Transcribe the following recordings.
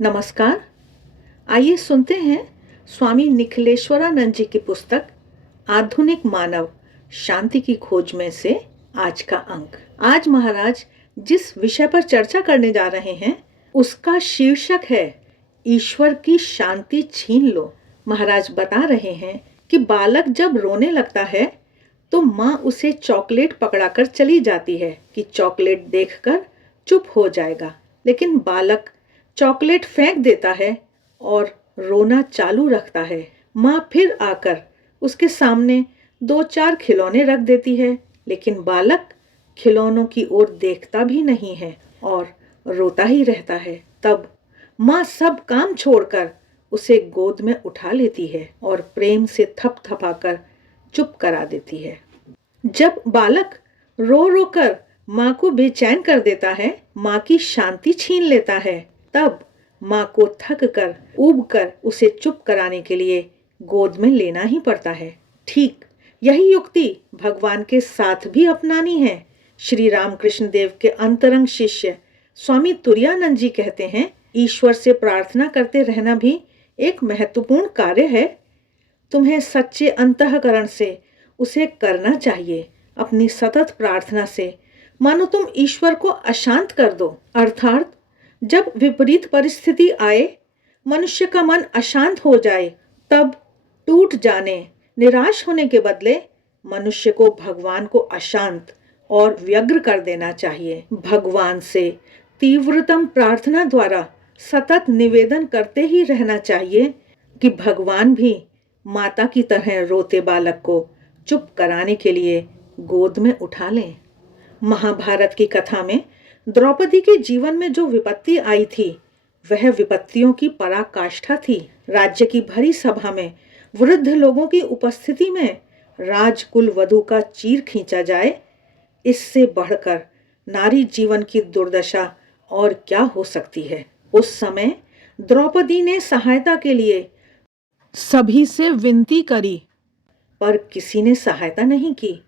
नमस्कार। आइए सुनते हैं स्वामी निखिलेश्वरानंद जी की पुस्तक आधुनिक मानव शांति की खोज में से आज का अंक। आज महाराज जिस विषय पर चर्चा करने जा रहे हैं उसका शीर्षक है ईश्वर की शांति छीन लो। महाराज बता रहे हैं कि बालक जब रोने लगता है तो माँ उसे चॉकलेट पकड़ाकर चली जाती है कि चॉकलेट देखकर चुप हो जाएगा, लेकिन बालक चॉकलेट फेंक देता है और रोना चालू रखता है। माँ फिर आकर उसके सामने 2-4 खिलौने रख देती है, लेकिन बालक खिलौनों की ओर देखता भी नहीं है और रोता ही रहता है। तब माँ सब काम छोड़कर उसे गोद में उठा लेती है और प्रेम से थपथपाकर चुप करा देती है। जब बालक रो रो कर माँ को बेचैन कर देता है, माँ की शांति छीन लेता है, तब माँ को थक कर ऊब कर उसे चुप कराने के लिए गोद में लेना ही पड़ता है। ठीक यही युक्ति भगवान के साथ भी अपनानी है। श्री रामकृष्ण देव के अंतरंग शिष्य स्वामी तुरायानंद जी कहते हैं, ईश्वर से प्रार्थना करते रहना भी एक महत्वपूर्ण कार्य है। तुम्हें सच्चे अंतःकरण से उसे करना चाहिए। अपनी सतत प्रार्थना से मानो तुम ईश्वर को अशांत कर दो, अर्थात जब विपरीत परिस्थिति आए, मनुष्य का मन अशांत हो जाए, तब टूट जाने, निराश होने के बदले मनुष्य को भगवान को अशांत और व्यग्र कर देना चाहिए। भगवान से तीव्रतम प्रार्थना द्वारा सतत निवेदन करते ही रहना चाहिए कि भगवान भी माता की तरह रोते बालक को चुप कराने के लिए गोद में उठा लें। महाभारत की कथा में द्रौपदी के जीवन में जो विपत्ति आई थी वह विपत्तियों की पराकाष्ठा थी। राज्य की भरी सभा में वृद्ध लोगों की उपस्थिति में राजकुल वधू का चीर खींचा जाए, इससे बढ़कर नारी जीवन की दुर्दशा और क्या हो सकती है। उस समय द्रौपदी ने सहायता के लिए सभी से विनती करी, पर किसी ने सहायता नहीं की।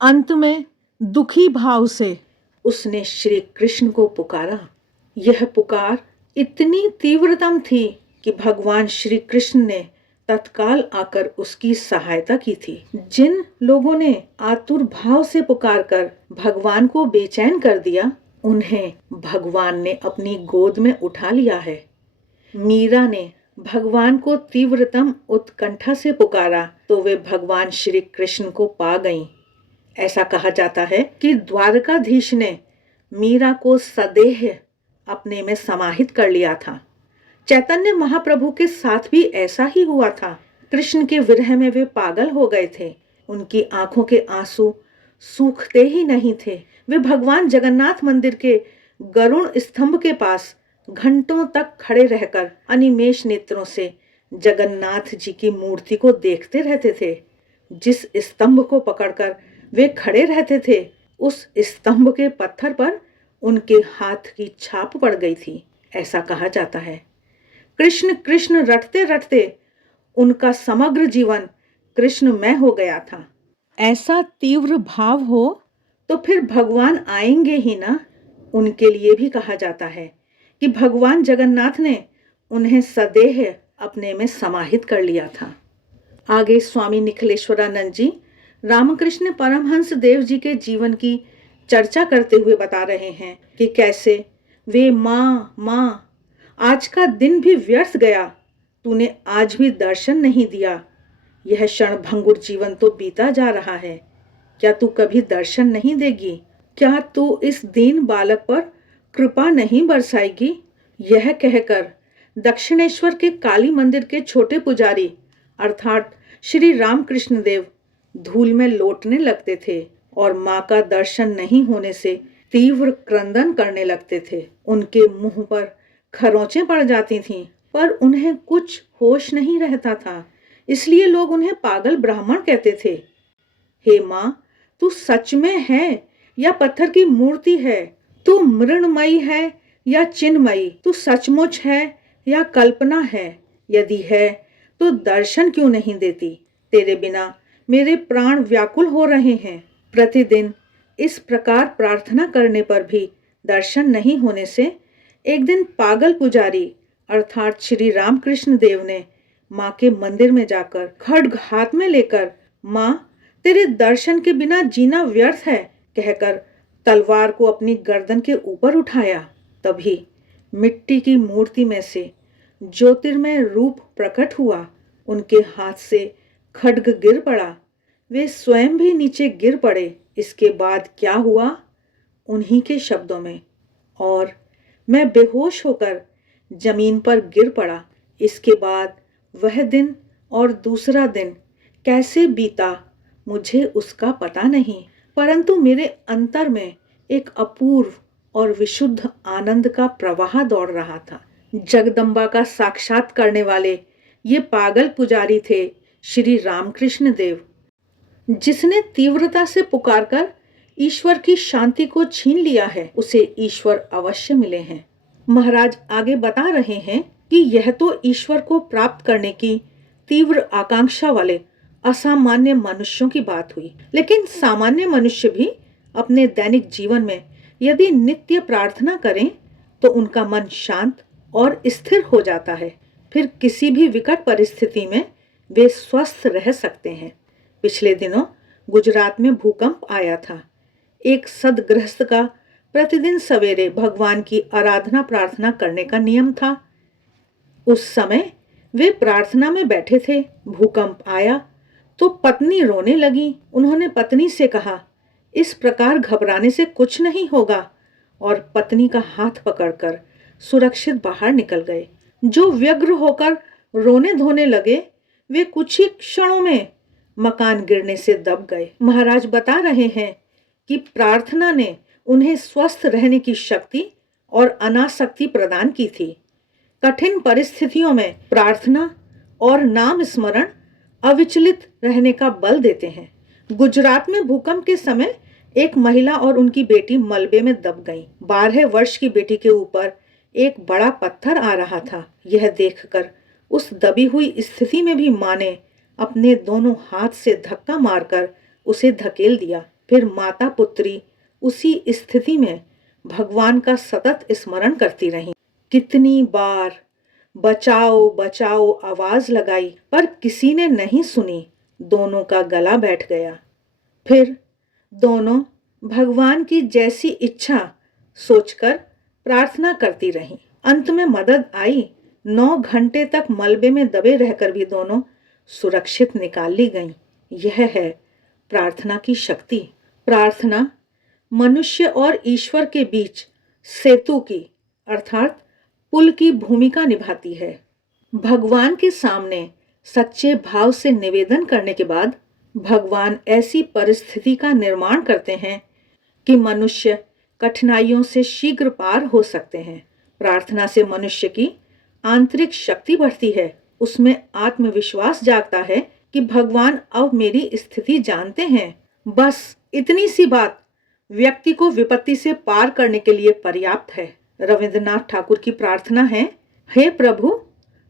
अंत में दुखी भाव से उसने श्री कृष्ण को पुकारा। यह पुकार इतनी तीव्रतम थी कि भगवान श्री कृष्ण ने तत्काल आकर उसकी सहायता की थी। जिन लोगों ने आतुर भाव से पुकारकर भगवान को बेचैन कर दिया, उन्हें भगवान ने अपनी गोद में उठा लिया है। मीरा ने भगवान को तीव्रतम उत्कंठा से पुकारा तो वे भगवान श्री कृष्ण को पा गईं। ऐसा कहा जाता है कि द्वारकाधीश ने मीरा को सदेह अपने में समाहित कर लिया था। चैतन्य महाप्रभु के साथ भी ऐसा ही हुआ था। कृष्ण के विरह में वे पागल हो गए थे। उनकी आंखों के आंसू सूखते ही नहीं थे। वे भगवान जगन्नाथ मंदिर के गरुण स्तंभ के पास घंटों तक खड़े रहकर अनिमेष नेत्रों से जगन्नाथ जी की मूर्ति को देखते रहते थे। जिस स्तंभ को पकड़कर वे खड़े रहते थे, उस स्तंभ के पत्थर पर उनके हाथ की छाप पड़ गई थी, ऐसा कहा जाता है। कृष्ण कृष्ण रटते रटते उनका समग्र जीवन कृष्णमय हो गया था। ऐसा तीव्र भाव हो तो फिर भगवान आएंगे ही ना। उनके लिए भी कहा जाता है कि भगवान जगन्नाथ ने उन्हें सदेह अपने में समाहित कर लिया था। आगे स्वामी निखिलेश्वरानंद जी रामकृष्ण परमहंस देव जी के जीवन की चर्चा करते हुए बता रहे हैं कि कैसे वे माँ आज का दिन भी व्यर्थ गया, तूने आज भी दर्शन नहीं दिया। यह क्षणभंगुर जीवन तो बीता जा रहा है, क्या तू कभी दर्शन नहीं देगी? क्या तू इस दीन बालक पर कृपा नहीं बरसाएगी? यह कहकर दक्षिणेश्वर के काली मंदिर के छोटे पुजारी अर्थात श्री रामकृष्ण देव धूल में लौटने लगते थे और माँ का दर्शन नहीं होने से तीव्र क्रंदन करने लगते थे। उनके मुंह पर खरोंचें पड़ जाती थीं, पर उन्हें कुछ होश नहीं रहता था, इसलिए लोग उन्हें पागल ब्राह्मण कहते थे। हे माँ, तू सच में है या पत्थर की मूर्ति है? तू मृण्मयी है या चिन्मयी? तू सचमुच है या कल्पना है? यदि है तो दर्शन क्यों नहीं देती? तेरे बिना मेरे प्राण व्याकुल हो रहे हैं। प्रतिदिन इस प्रकार प्रार्थना करने पर भी दर्शन नहीं होने से एक दिन पागल पुजारी अर्थात श्री रामकृष्ण देव ने माँ के मंदिर में जाकर खड्ग हाथ में लेकर माँ तेरे दर्शन के बिना जीना व्यर्थ है कहकर तलवार को अपनी गर्दन के ऊपर उठाया। तभी मिट्टी की मूर्ति में से ज्योतिर्मय रूप प्रकट हुआ। उनके हाथ से खड्ग गिर पड़ा, वे स्वयं भी नीचे गिर पड़े। इसके बाद क्या हुआ उन्हीं के शब्दों में, और मैं बेहोश होकर जमीन पर गिर पड़ा। इसके बाद वह दिन और दूसरा दिन कैसे बीता मुझे उसका पता नहीं, परंतु मेरे अंतर में एक अपूर्व और विशुद्ध आनंद का प्रवाह दौड़ रहा था। जगदम्बा का साक्षात करने वाले ये पागल पुजारी थे श्री रामकृष्ण देव, जिसने तीव्रता से पुकारकर ईश्वर की शांति को छीन लिया है, उसे ईश्वर अवश्य मिले हैं। महाराज आगे बता रहे हैं कि यह तो ईश्वर को प्राप्त करने की तीव्र आकांक्षा वाले असामान्य मनुष्यों की बात हुई, लेकिन सामान्य मनुष्य भी अपने दैनिक जीवन में यदि नित्य प्रार्थना करें तो उनका मन शांत और स्थिर हो जाता है। फिर किसी भी विकट परिस्थिति में वे स्वस्थ रह सकते हैं। पिछले दिनों गुजरात में भूकंप आया था। एक सदगृहस्थ का प्रतिदिन सवेरे भगवान की आराधना प्रार्थना करने का नियम था। उस समय वे प्रार्थना में बैठे थे। भूकंप आया तो पत्नी रोने लगी। उन्होंने पत्नी से कहा, इस प्रकार घबराने से कुछ नहीं होगा, और पत्नी का हाथ पकड़कर सुरक्षित बाहर निकल गए। जो व्यग्र होकर रोने धोने लगे वे कुछ ही क्षणों में मकान गिरने से दब गए। महाराज बता रहे हैं कि प्रार्थना ने उन्हें स्वस्थ रहने की शक्ति और अनासक्ति प्रदान की थी। कठिन परिस्थितियों में प्रार्थना और नाम स्मरण अविचलित रहने का बल देते हैं। गुजरात में भूकंप के समय एक महिला और उनकी बेटी मलबे में दब गईं। 12 वर्ष की बेटी के ऊपर एक बड़ा पत्थर आ रहा था। यह देखकर उस दबी हुई स्थिति में भी माँ ने अपने दोनों हाथ से धक्का मारकर उसे धकेल दिया। फिर माता पुत्री उसी स्थिति में भगवान का सतत स्मरण करती रहीं। कितनी बार बचाओ बचाओ आवाज लगाई पर किसी ने नहीं सुनी। दोनों का गला बैठ गया। फिर दोनों भगवान की जैसी इच्छा सोचकर प्रार्थना करती रहीं। अंत में मदद आई। 9 घंटे तक मलबे में दबे रहकर भी दोनों सुरक्षित निकाल ली गईं। यह है प्रार्थना की शक्ति। प्रार्थना मनुष्य और ईश्वर के बीच सेतु की अर्थात पुल की भूमिका निभाती है। भगवान के सामने सच्चे भाव से निवेदन करने के बाद भगवान ऐसी परिस्थिति का निर्माण करते हैं कि मनुष्य कठिनाइयों से शीघ्र पार हो सकते हैं। प्रार्थना से मनुष्य की आंतरिक शक्ति बढ़ती है। उसमें आत्मविश्वास जागता है कि भगवान अब मेरी स्थिति जानते हैं। बस इतनी सी बात व्यक्ति को विपत्ति से पार करने के लिए पर्याप्त है। रविंद्रनाथ ठाकुर की प्रार्थना है, हे प्रभु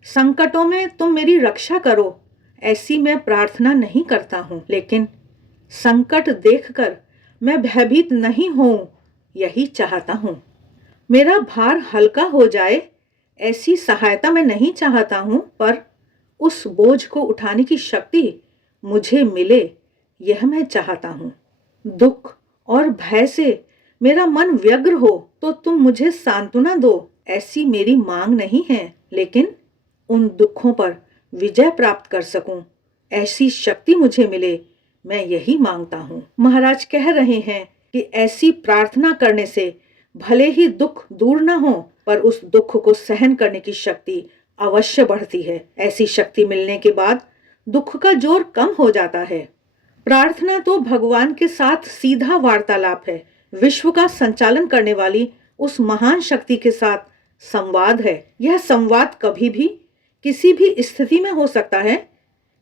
संकटों में तुम मेरी रक्षा करो। ऐसी मैं प्रार्थना नहीं करता हूँ, लेकिन संकट देखकर मैं भयभीत नहीं हूँ, यही चाहता हूँ। मेरा भार हल्का हो जाए ऐसी सहायता मैं नहीं चाहता हूँ, पर उस बोझ को उठाने की शक्ति मुझे मिले यह मैं चाहता हूँ। दुख और भय से मेरा मन व्यग्र हो तो तुम मुझे सांत्वना दो, ऐसी मेरी मांग नहीं है, लेकिन उन दुखों पर विजय प्राप्त कर सकूं ऐसी शक्ति मुझे मिले, मैं यही मांगता हूँ। महाराज कह रहे हैं कि ऐसी प्रार्थना करने से भले ही दुख दूर न हो, पर उस दुख को सहन करने की शक्ति अवश्य बढ़ती है। ऐसी शक्ति मिलने के बाद दुख का जोर कम हो जाता है। प्रार्थना तो भगवान के साथ सीधा वार्तालाप है। विश्व का संचालन करने वाली उस महान शक्ति के साथ संवाद है। यह संवाद कभी भी किसी भी स्थिति में हो सकता है।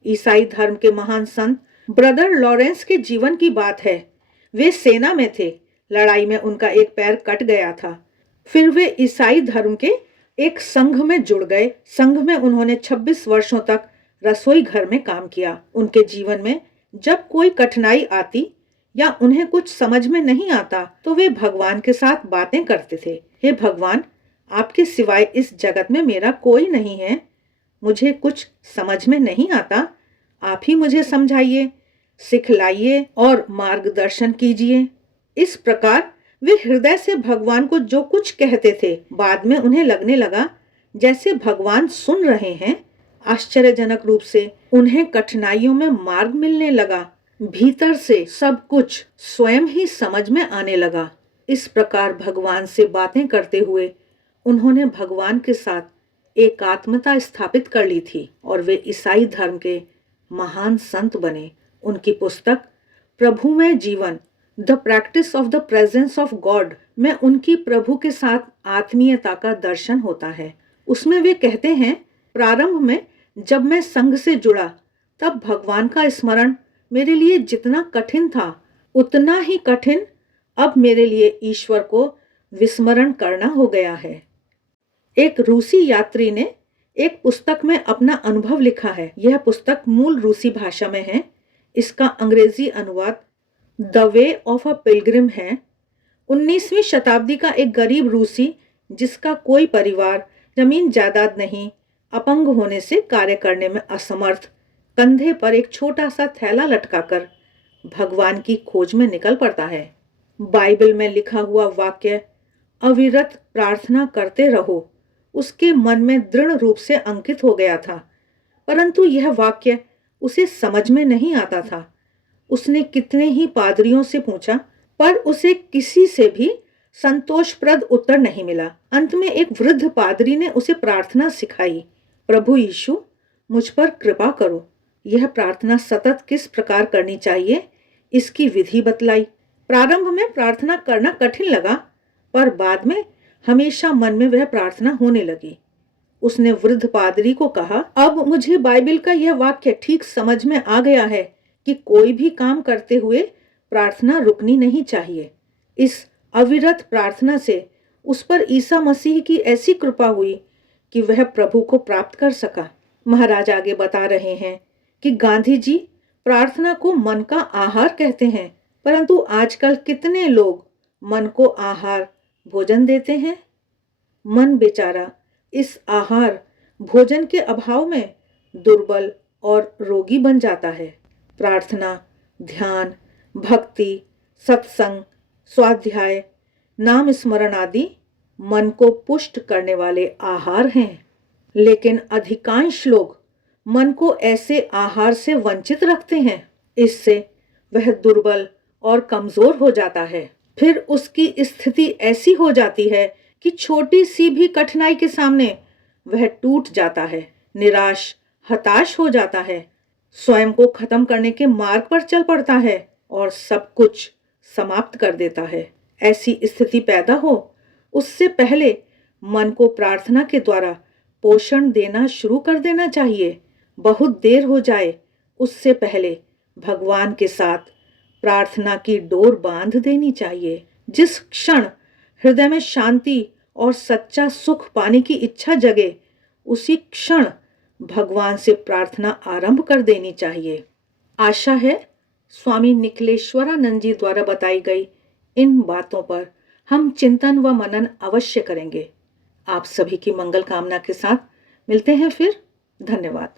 ईसाई धर्म के महान संत ब्रदर लॉरेंस के जीवन की बात है। वे सेना में थे। लड़ाई में उनका एक पैर कट गया था। फिर वे ईसाई धर्म के एक संघ में जुड़ गए। संघ में उन्होंने 26 वर्षों तक रसोई घर में काम किया। उनके जीवन में जब कोई कठिनाई आती या उन्हें कुछ समझ में नहीं आता तो वे भगवान के साथ बातें करते थे। हे भगवान, आपके सिवाय इस जगत में मेरा कोई नहीं है। मुझे कुछ समझ में नहीं आता, आप ही मुझे समझाइए, सिखलाइए और मार्गदर्शन कीजिए। इस प्रकार वे हृदय से भगवान को जो कुछ कहते थे, बाद में उन्हें लगने लगा जैसे भगवान सुन रहे हैं। आश्चर्यजनक रूप से उन्हें कठिनाइयों में मार्ग मिलने लगा। भीतर से सब कुछ स्वयं ही समझ में आने लगा। इस प्रकार भगवान से बातें करते हुए उन्होंने भगवान के साथ एकात्मता स्थापित कर ली थी और वे ईसाई धर्म के महान संत बने। उनकी पुस्तक प्रभु में जीवन, the practice of the presence of God में उनकी प्रभु के साथ आत्मीयता का दर्शन होता है। उसमें वे कहते हैं, प्रारंभ में जब मैं संघ से जुड़ा तब भगवान का स्मरण मेरे लिए जितना कठिन था, उतना ही कठिन अब मेरे लिए ईश्वर को विस्मरण करना हो गया है। एक रूसी यात्री ने एक पुस्तक में अपना अनुभव लिखा है। यह पुस्तक मूल रूसी भाषा में है। इसका अंग्रेजी अनुवाद the way of a Pilgrim है। 19वीं शताब्दी का एक गरीब रूसी, जिसका कोई परिवार, जमीन जायदाद नहीं, अपंग होने से कार्य करने में असमर्थ, कंधे पर एक छोटा सा थैला लटकाकर भगवान की खोज में निकल पड़ता है। बाइबल में लिखा हुआ वाक्य अविरत प्रार्थना करते रहो उसके मन में दृढ़ रूप से अंकित हो गया था, परंतु यह वाक्य उसे समझ में नहीं आता था। उसने कितने ही पादरियों से पूछा, पर उसे किसी से भी संतोषप्रद उत्तर नहीं मिला। अंत में एक वृद्ध पादरी ने उसे प्रार्थना सिखाई, प्रभु यीशु मुझ पर कृपा करो। यह प्रार्थना सतत किस प्रकार करनी चाहिए, इसकी विधि बतलाई। प्रारंभ में प्रार्थना करना कठिन लगा, पर बाद में हमेशा मन में वह प्रार्थना होने लगी। उसने वृद्ध पादरी को कहा, अब मुझे बाइबल का यह वाक्य ठीक समझ में आ गया है कि कोई भी काम करते हुए प्रार्थना रुकनी नहीं चाहिए। इस अविरत प्रार्थना से उस पर ईसा मसीह की ऐसी कृपा हुई कि वह प्रभु को प्राप्त कर सका। महाराज आगे बता रहे हैं कि गांधी जी प्रार्थना को मन का आहार कहते हैं, परंतु आजकल कितने लोग मन को आहार भोजन देते हैं। मन बेचारा इस आहार भोजन के अभाव में दुर्बल और रोगी बन जाता है। प्रार्थना, ध्यान, भक्ति, सत्संग, स्वाध्याय, नाम स्मरण आदि मन को पुष्ट करने वाले आहार हैं, लेकिन अधिकांश लोग मन को ऐसे आहार से वंचित रखते हैं। इससे वह दुर्बल और कमजोर हो जाता है। फिर उसकी स्थिति ऐसी हो जाती है कि छोटी सी भी कठिनाई के सामने वह टूट जाता है, निराश, हताश हो जाता है, स्वयं को खत्म करने के मार्ग पर चल पड़ता है और सब कुछ समाप्त कर देता है। ऐसी स्थिति पैदा हो उससे पहले मन को प्रार्थना के द्वारा पोषण देना शुरू कर देना चाहिए। बहुत देर हो जाए उससे पहले भगवान के साथ प्रार्थना की डोर बांध देनी चाहिए। जिस क्षण हृदय में शांति और सच्चा सुख पाने की इच्छा जगे, उसी क्षण भगवान से प्रार्थना आरंभ कर देनी चाहिए। आशा है स्वामी निखिलेश्वरानंद जी द्वारा बताई गई इन बातों पर हम चिंतन व मनन अवश्य करेंगे। आप सभी की मंगल कामना के साथ मिलते हैं फिर। धन्यवाद।